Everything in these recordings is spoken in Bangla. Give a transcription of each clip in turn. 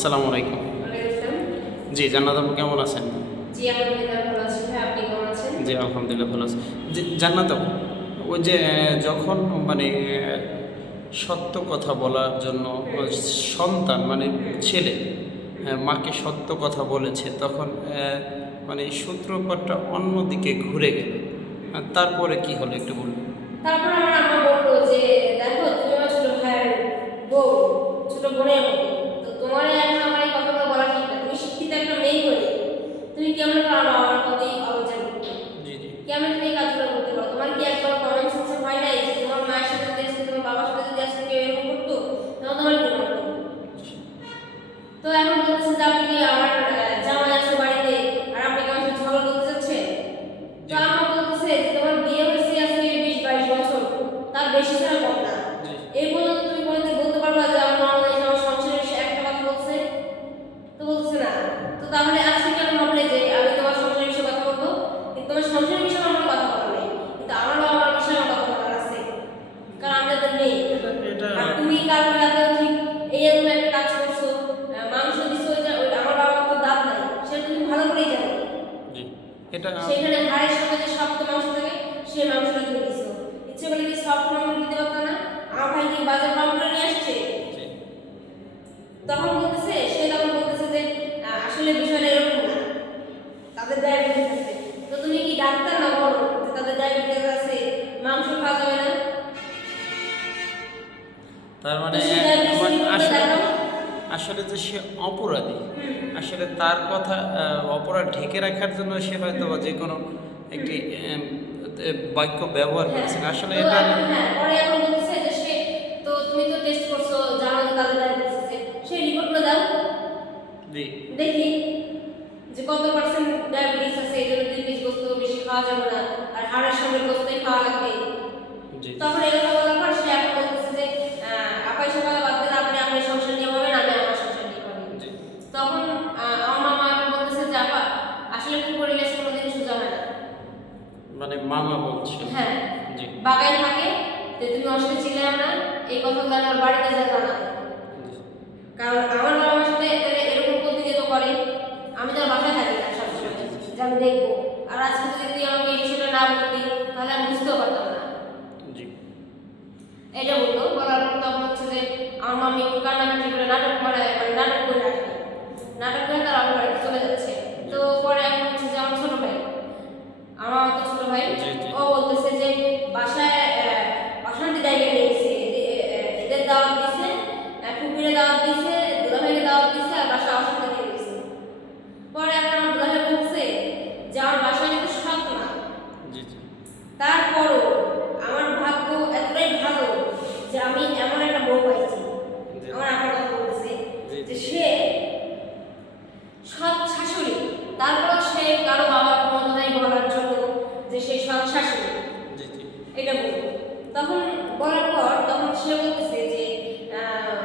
আসসালামু আলাইকুম। জি, জান্নাত আপু কেমন আছেন? জি, আলহামদুলিল্লাহ ভালো আছি। ভাই, আপনি কেমন আছেন? জি, আলহামদুলিল্লাহ ভালো আছি। জি, জান্নাত আপু, ওই যে যখন মানে সত্য কথা বলার জন্য সন্তান মানে ছেলে মাকে সত্য কথা বলেছে, তখন মানে সূত্রপাতটা অন্যদিকে ঘুরে গেল। তারপরে কি হলো একটু বলুন। তারপর আমার আম্মা বললো যে, "দেখো, তুমি আমার ছোট ভাইয়ের বউ, ছোট বোনের মতো। তো তোমার এখন আমার এই কথাগুলো বলা ঠিক না। তুমি শিক্ষিত একটা মেয়ে হয়ে তুমি কেমনে পারো আমার প্রতি অবিচার করতে? জি, জি, কেমনে তুমি এই কাজগুলো করতে পারো? তোমার কি একবার কমন সেন্স হয় নাই যে তোমার মায়ের সাথে যদি আজকে তোমার বাবার সাথে যদি আজকে কেউ এরকম করতো, তাহলে তোমার কি মনে হতো?" তো এখন বলতেছে যে আপনি কি আমার জামাই আছে বাড়িতে, আর আপনি কি আমার সাথে ঝগড়া করতে চাচ্ছেন? তো জি, আম্মা বলতেছে যে তোমার বিয়ে হয়েছে আজকে 20-22 বছর, তার বেশি ছাড়া কম না। জি, এই পর্যন্ত তুমি কোনোদিন বলতে পারবা যে আমার মা আমাকে আমার সংসারের বিষয়ে একটা কথা বলছে? তো বলতেছে না। তো তাহলে আজকে কেন ভাবলে যে আমি তোমার সংসারের বিষয়ে কথা বলবো? কিন্তু তোমার সংসারের বিষয়ে আমার কথা বলার নেই, কিন্তু আমার বাবা মার বিষয়ে আমার কথা বলার আছে, কারণ আমি তাদের নেই। এটা আর তুমি কালকে রাতেও ঠিক এইরকম একটা কাজ করছো, মাংস দিছো, আমার বাবা মার তো দাঁত নাই, সেটা তুমি ভালো করেই জানো। জি, এটা সেখানে হাড়ের সঙ্গে যে শক্ত মাংস থাকে, সেই মাংসটা তুমি দিছো। ইচ্ছে করে কি সফট মাংস দিতে পারতো না? আমার ভাই কি বাজার পাম্প করে নিয়ে আসছে? জি, তখন বলতেছে যে আসলে বিষয়টা এরকম না, তাদের ডায়াবেটিস আছে। তো তুমি কি ডাক্তার না, বলো যে তাদের ডায়াবেটিস আছে, মাংস খাওয়া যাবে না? তার তো মানে সেই ডায়াবেটিস রিপোর্টটা আসলে দেখাও। আসলে যে সে অপরাধী, হুম। আসলে তার কথা অপরাধ ঢেকে রাখার জন্য সে হয়তো বা যে কোনো একটি বাক্য ব্যবহার হ্যাঁ, করেছেন, আসলে তো এটা এখন পরে এখন বলতেছে যে সে, তো তুমি তো টেস্ট করছো, জানো যে তাদের ডায়াবেটিস আছে, সেই রিপোর্টগুলো দাও, জি, দেখি যে কত পার্সেন্ট ডায়াবেটিস আছে, এই জন্য 2 কেজি গোস্ত বেশি খাওয়া যাবে না, আর হাড়ের সঙ্গে গোস্তই খাওয়া লাগবে। জি, তখন এই কথা বলার পর সে এখন বলতেছে যে আপা এসব কথা বাদ দেন, আপনি আপনার সংসার নিয়ে ভাবেন, আমি আমার সংসার নিয়ে ভাবি। জি, তখন আমার মামা আমি বলতেছে যে আপা, আসলে কি পরিবেশ কোনোদিন সোজা হয় না। মানে মামা বলছেন। হ্যাঁ, জি, বাগাই থাকে যে তুমি ওর সাথে চিল্লাও না, এই কথাগুলো আমার বাড়িতে যা জানাবো। জি, কারণ আমার বাবা আমার সাথে এরকম প্রতিনিয়ত করে, আমি তো আর বাসায় থাকি না সবসময় যে আমি দেখবো। আর আজকে যদি তুই আমাকে এই বিষয়টা না বলতি, তাহলে আমি বুঝতেও পারতাম না। জি, এটা বললো, বলার পর তখন হচ্ছে যে আমার মামি একটু কান্নাকাটি করে নাটক মানে নাটক করে আসবে, নাটক করে তার আমার বাড়িতে চলে যাচ্ছে। তো পরে এখন হচ্ছে যে আমার ছোট ভাই, আমার তো ছোট ভাই, জি, জি, ও বলতেছে যে বাসায় অশান্তি জায়গা নিয়েছে, এদের দাওয়াত দিছে, ফুপিরে দাওয়াত দিছে, দুলাভাইকে দাওয়াত দিছে, আর বাসায় অশান্তি লেগে গেছে। পরে এখন আমার দুলাভাই বলছে যে আমার বাসায় কিন্তু সৎ না, জি, জি, তারপরও আমার ভাগ্য এতটাই ভালো যে আমি এমন একটা বউ পাইছি। আমার আপার কথা বলতেছে যে সে সৎ শাশুড়ি, তারপর সে কারো বাবার ক্ষমতা নেই বলার জন্য যে সে সৎ শাশুড়ি, জি, জি, এটা বলবো। তখন বলার পর তখন সে বলতেছে যে আহ,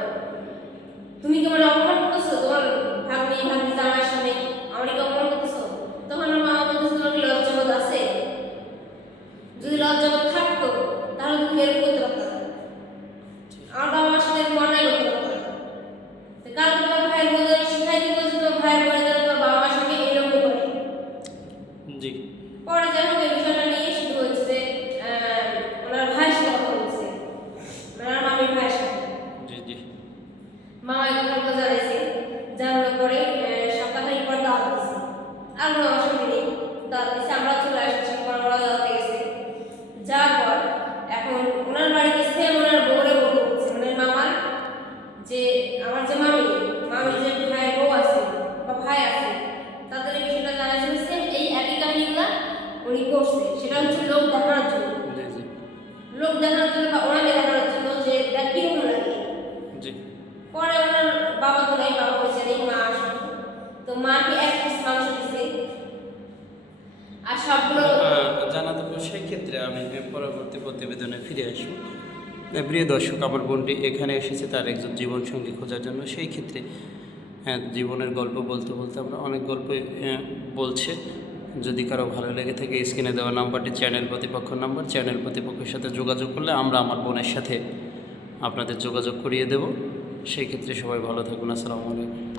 তুমি কি মানে অপমান করতেছো তোমার ভাগ্নি জামাইয়ের সামনে, আমার কি অপমান করতেছো? তখন আমার মা বলতেছে তোমার কি লজ্জাবোধ আছে? যদি লজ্জাবোধ থাকতো তাহলে তুমি এরকম করতে পারতো না, আমার বাবা মার সাথে এরকম অন্যায় করতে পারতো না। তো কালকে তোমার ভাইয়ের বোনের শিখাই দিব যে তোমার ভাইয়ের বোনের যেন তোমার বাবা মার সঙ্গে এরকম করে। জি, পরে যাই হোক এই বিষয়টা নিয়ে শুরু হয়েছে যে ওনার ভাইয়ের সাথে কথা বলছে, ওনার মামির ভাইয়ের সাথে। জি, জি, মামা এই কথাগুলো জানাইছে, জানানোর পরে সপ্তাহখানিক পর দাওয়াত দিছে। আর কোনো অসুবিধা নেই, দাওয়াত দিছে, আমরা চলে আসছি, পরে ওরা দাওয়াতে গেছে। যাওয়ার পর এখন ওনার বাড়িতে সেম ওনার বউরে বলতে হচ্ছে, মানে মামার যে আমার যে মামির যে ভাইয়ের বউ আছে বা ভাই আছে, তাদের এই বিষয়টা জানাইছিল, সেম এই একই কাহিনীগুলো উনি করছে। সেটা হচ্ছে লোক দেখানোর জন্য, জি, জি, লোক দেখানোর জন্য বা ওনাকে দেখানোর জন্য যে দেখ কিরকম লাগে। জি। পরে ওনার বাবা তো নাই, বাবা বলছে নেই, মা আসবে। তো মাকে 1 পিস মাংস দিছে, আর সবগুলো জানাতে সেই ক্ষেত্রে আমি পরবর্তী প্রতিবেদনে ফিরে আসবো। প্রিয় দর্শক, আমার বোনটি এখানে এসেছে তার একজন জীবনসঙ্গী খোঁজার জন্য। সেই ক্ষেত্রে জীবনের গল্প বলতে বলতে আমরা অনেক গল্প বলছে। যদি কারো ভালো লেগে থাকে, স্ক্রিনে দেওয়া নাম্বারটি চ্যানেল প্রতিপক্ষ নাম্বার, চ্যানেল প্রতিপক্ষের সাথে যোগাযোগ করলে আমরা আমার বোনের সাথে আপনাদের যোগাযোগ করিয়ে দেব। সেই ক্ষেত্রে সবাই ভালো থাকুন। আসসালামু আলাইকুম।